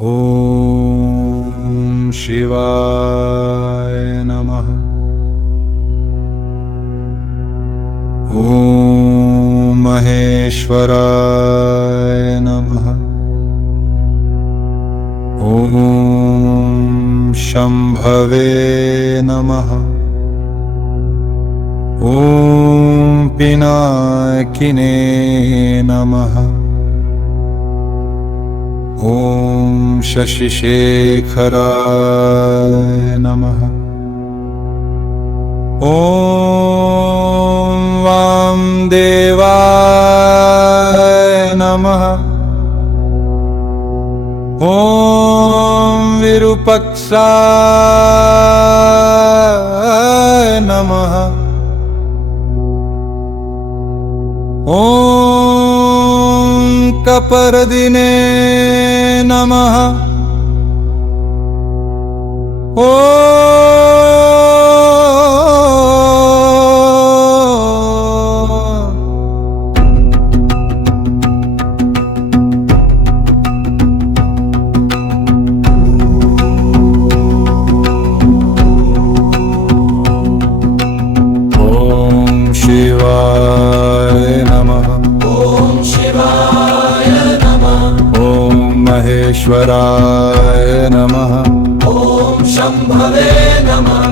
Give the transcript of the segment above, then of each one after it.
ॐ शिवाय नमः। ॐ महेश्वराय नमः। ॐ शम्भवे नमः। ॐ पिनाकिने नमः। ॐ शशिशेखराय नमः। ॐ वामदेवाय नमः। ॐ विरूपाक्षाय नमः। ॐ कपर्दिने नमः। ॐ शिवाय नमः। ॐ शिवाय नमः। ॐ महेश्वराय नमः। ॐ शम्भवे नमः।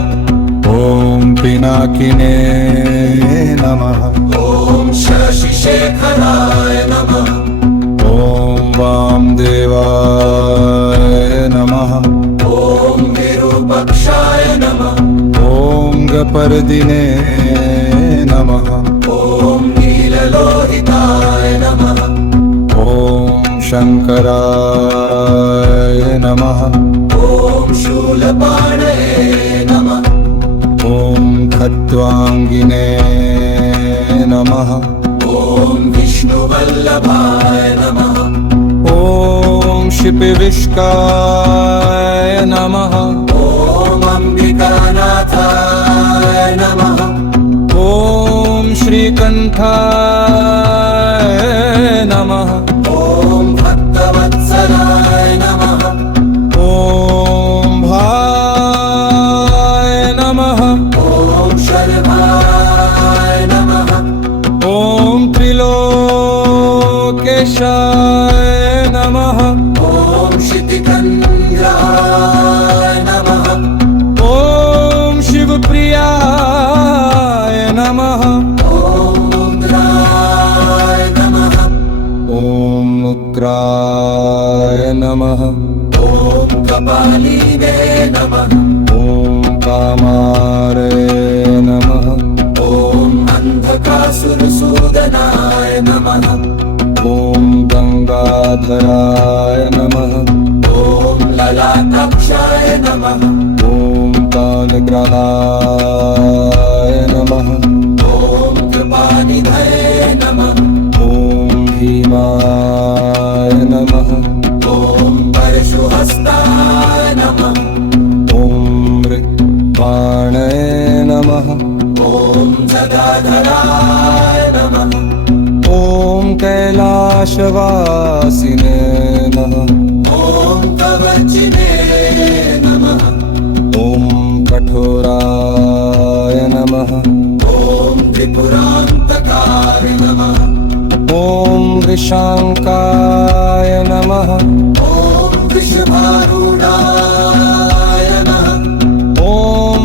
ॐ पिनाकिने नमः। ॐ शशिशेखराय नमः। ॐ वामदेवाय नमः। ॐ विरूपाक्षाय नमः। ॐ गपर्दिने नमः। ॐ नीललोहिताय नमः। ॐ शङ्कराय नमः। ॐ शूलपाणये नमः। ॐ खट्वाङ्गिने नमः। ॐ विष्णुवल्लभाय नमः। ॐ शिपिविष्काय नमः। ॐ अम्बिकानाथाय नमः। ॐ श्रीकण्ठाय नमः। ॐ भक्तवत्सलाय नमः। ॐ भाय नमः। ॐ शर्वाय नमः। ॐ त्रिलोकेशाय नमः। ॐ शितिकन्याय नमः। ॐ शिवप्रियाय नमः। ॐ रुद्राय नमः। ॐ रुद्राय नमः। ॐ कपालीने नमः। ॐ कामारे नमः। ॐ अन्धकासुरसूदनाय नमः। ॐ गङ्गाधराय नमः। ॐ ललाटाक्षाय नमः। ॐ कालग्रहाय नमः। ॐ कृपानिधये नमः। ॐ भीमाय नमः। ॐ परशुहस्ताय नमः। ॐ मृत्पाणये नमः। ॐ जटाधराय नमः। ॐ कैलासवासिने नमः। ॐ कवचिने नमः। ॐ कठोराय नमः। ॐ त्रिपुरान्तकाय नमः। ॐ वृषाङ्काय नमः। ॐ वृषभारूढाय नमः। ॐ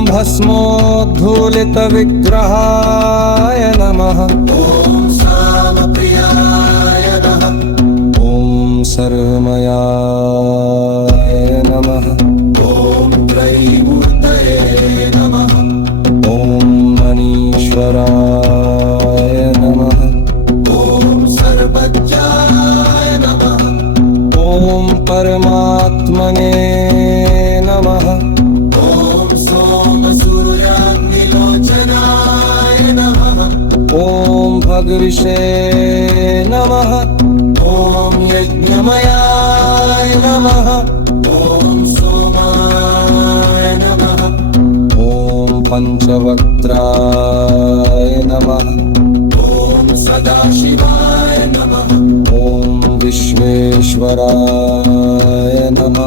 भस्मोद्धूलितविग्रहाय नमः। ॐ सामप्रियाय नमः। ॐ सर्वमयाय नमः। ॐ त्रयीमूर्तये नमः। ॐ मनीश्वराय नमः। ॐ सर्वज्ञाय नमः। ॐ परमात्मने नमः। ॐ सोमसूर्याग्निलोचनाय नमः। ॐ भगविषे नमः। ॐ यज्ञमयाय नमः। ॐ सोमाय नमः। ॐ पञ्चवक्त्राय नमः। ॐ सदाशिवाय नमः। ॐ विश्वेश्वराय नमः।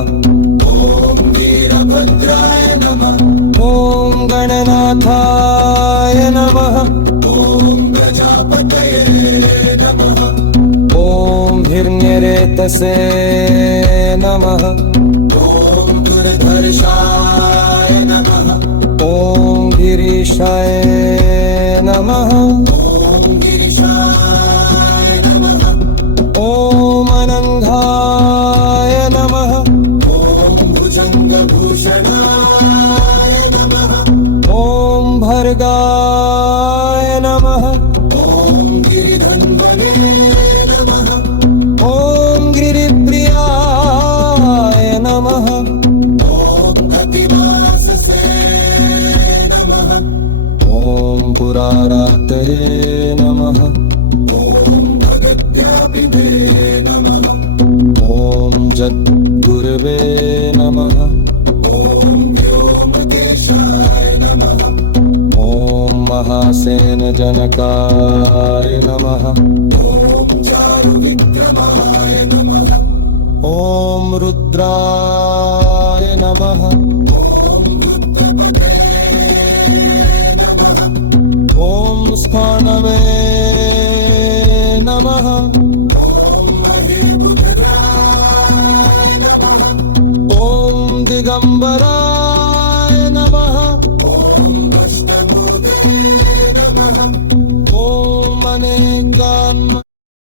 चेतसे नमः ॐ दुर्धर्षाय नमः ॐ गिरीशाय नमः ॐ गिरिशाय नमः ॐ अनङ्गाय नमः ॐ भुजङ्गभूषणाय नमः ॐ भर्गाय नमः ॐ गिरिधन्वने नमः ॐ गिरिप्रियाय नमः ॐ कपिवाससे नमः ॐ पुरारातये नमः ॐ भगद्व्यापिने नमः ॐ जद्गुरवे नमः ॐ व्योमकेशाय नमः ॐ महासेनजनकाय नमः ॐ चारुविक्रमाय नमः ॐ रुद्राय नमः ॐ रुद्रपदये नमः ॐ स्फानवे नमः ॐ महेबुधराय नमः ॐ दिगम्बराय